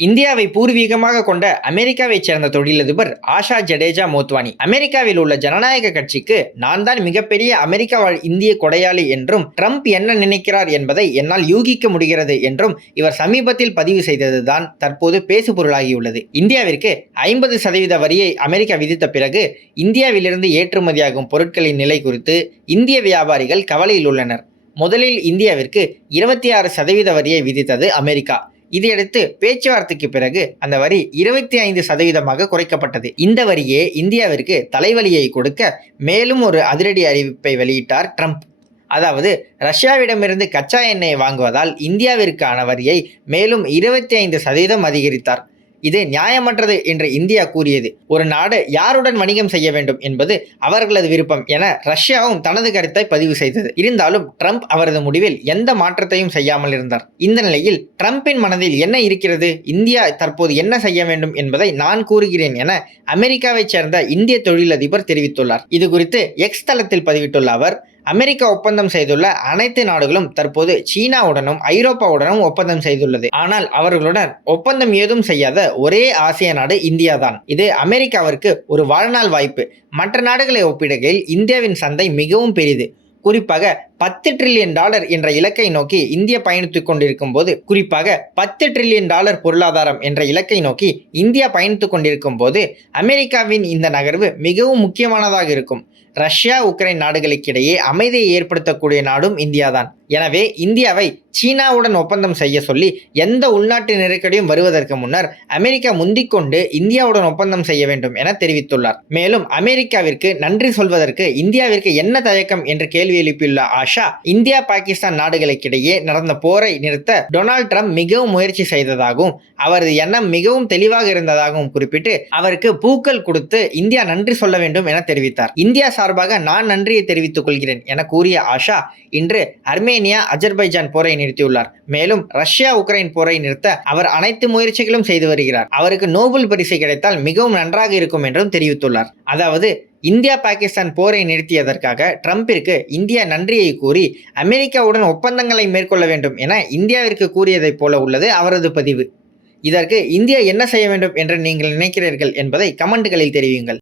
இந்தியாவை பூர்வீகமாக கொண்ட அமெரிக்காவைச் சேர்ந்த தொழிலதிபர் ஆஷா ஜடேஜா மோத்வானி. அமெரிக்காவில் உள்ள ஜனநாயக கட்சிக்கு நான் தான் மிகப்பெரிய அமெரிக்கா வாழ் இந்திய கொடையாளி என்றும் ட்ரம்ப் என்ன நினைக்கிறார் என்பதை என்னால் யூகிக்க முடிகிறது என்றும் இவர் சமீபத்தில் பதிவு செய்ததுதான் தற்போது பேசுபொருளாகியுள்ளது. இந்தியாவிற்கு ஐம்பது சதவீத வரியை அமெரிக்கா விதித்த பிறகு இந்தியாவிலிருந்து ஏற்றுமதியாகும் பொருட்களின் நிலை குறித்து இந்திய வியாபாரிகள் கவலையில் உள்ளனர். முதலில் இந்தியாவிற்கு இருபத்தி ஆறு சதவீத வரியை விதித்தது அமெரிக்கா. இதையடுத்து பேச்சுவார்த்தைக்கு பிறகு அந்த வரி இருபத்தி ஐந்து சதவீதமாக குறைக்கப்பட்டது. இந்த வரியே இந்தியாவிற்கு தலைவலியை கொடுக்க மேலும் ஒரு அதிரடி அறிவிப்பை வெளியிட்டார் ட்ரம்ப். அதாவது ரஷ்யாவிடமிருந்து கச்சா எண்ணெயை வாங்குவதால் இந்தியாவிற்கான வரியை மேலும் இருபத்தி ஐந்து சதவீதம் அதிகரித்தார். இது நியாயமற்றது என்று இந்தியா கூறியது. ஒரு நாடு யாருடன் வணிகம் செய்ய வேண்டும் என்பது அவர்களது விருப்பம் என ரஷ்யாவும் தனது கருத்தை பதிவு செய்தது. இருந்தாலும் ட்ரம்ப் அவரது முடிவில் எந்த மாற்றத்தையும் செய்யாமல் இருந்தார். இந்த நிலையில் ட்ரம்பின் மனதில் என்ன இருக்கிறது? இந்தியா தற்போது என்ன செய்ய வேண்டும் என்பதை நான் கூறுகிறேன் என அமெரிக்காவைச் சேர்ந்த இந்திய தொழிலதிபர் தெரிவித்துள்ளார். இது குறித்து எக்ஸ் தளத்தில் பதிவிட்டுள்ள அவர் அமெரிக்கா ஒப்பந்தம் செய்துள்ள அனைத்து நாடுகளும் தற்போது சீனாவுடனும் ஐரோப்பாவுடனும் ஒப்பந்தம் செய்துள்ளது. ஆனால் அவர்களுடன் ஒப்பந்தம் ஏதும் செய்யாத ஒரே ஆசிய நாடு இந்தியாதான். இது அமெரிக்காவிற்கு ஒரு வாழ்நாள் வாய்ப்பு. மற்ற நாடுகளை ஒப்பிடுகையில் இந்தியாவின் சந்தை மிகவும் பெரிது. குறிப்பாக பத்து ட்ரில்லியன் டாலர் என்ற இலக்கை நோக்கி இந்தியா பயணித்துக் கொண்டிருக்கும் போது குறிப்பாக பத்து ட்ரில்லியன் டாலர் பொருளாதாரம் என்ற இலக்கை நோக்கி இந்தியா பயணித்துக் கொண்டிருக்கும் போது அமெரிக்காவின் இந்த நகர்வு மிகவும் முக்கியமானதாக இருக்கும். ரஷ்யா உக்ரைன் நாடுகளுக்கிடையே அமைதியை ஏற்படுத்தக்கூடிய நாடும் இந்தியாதான். எனவே இந்தியாவை சீனாவுடன் ஒப்பந்தம் செய்ய சொல்லி எந்த உள்நாட்டு நெருக்கடியும் வருவதற்கு முன்னர் அமெரிக்கா முந்திக்கொண்டு இந்தியாவுடன் ஒப்பந்தம் செய்ய வேண்டும் என தெரிவித்துள்ளார். மேலும் அமெரிக்காவிற்கு நன்றி சொல்வதற்கு இந்தியாவிற்கு என்ன தயக்கம் என்று கேள்வி எழுப்பியுள்ள ஆஷ் இந்தியா பாகிஸ்தான் நாடுகளுக்கிடையே நடந்த போரை நிறுத்த டொனால்ட் ட்ரம்ப் மிகவும் முயற்சி செய்ததாகவும் அவரது எண்ணம் மிகவும் தெளிவாக இருந்ததாகவும் குறிப்பிட்டு அவருக்கு பூக்கள் கொடுத்து இந்தியா நன்றி சொல்ல வேண்டும் என தெரிவித்தார். இந்தியா சார்பாக நான் நன்றியை தெரிவித்துக் கொள்கிறேன் என கூறிய ஆஷா இன்று அர்மேனியா அஜர்பைஜான் போரை நிறுத்தியுள்ளார். மேலும் ரஷ்யா உக்ரைன் போரை நிறுத்த அவர் அனைத்து முயற்சிகளும் செய்து வருகிறார். அவருக்கு நோபல் பரிசு கிடைத்தால் மிகவும் நன்றாக இருக்கும் என்றும் தெரிவித்துள்ளார். அதாவது இந்தியா பாகிஸ்தான் போரை நிறுத்தியதற்காக ட்ரம்பிற்கு இந்தியா நன்றியை கூறி அமெரிக்காவுடன் ஒப்பந்தங்களை மேற்கொள்ள வேண்டும் என இந்தியாவிற்கு கூறியதைப் போல உள்ளது அவரது பதிவு. இதற்கு இந்தியா என்ன செய்ய வேண்டும் என்று நீங்கள் நினைக்கிறீர்கள் என்பதை கமெண்ட்களில் தெரிவியுங்கள்.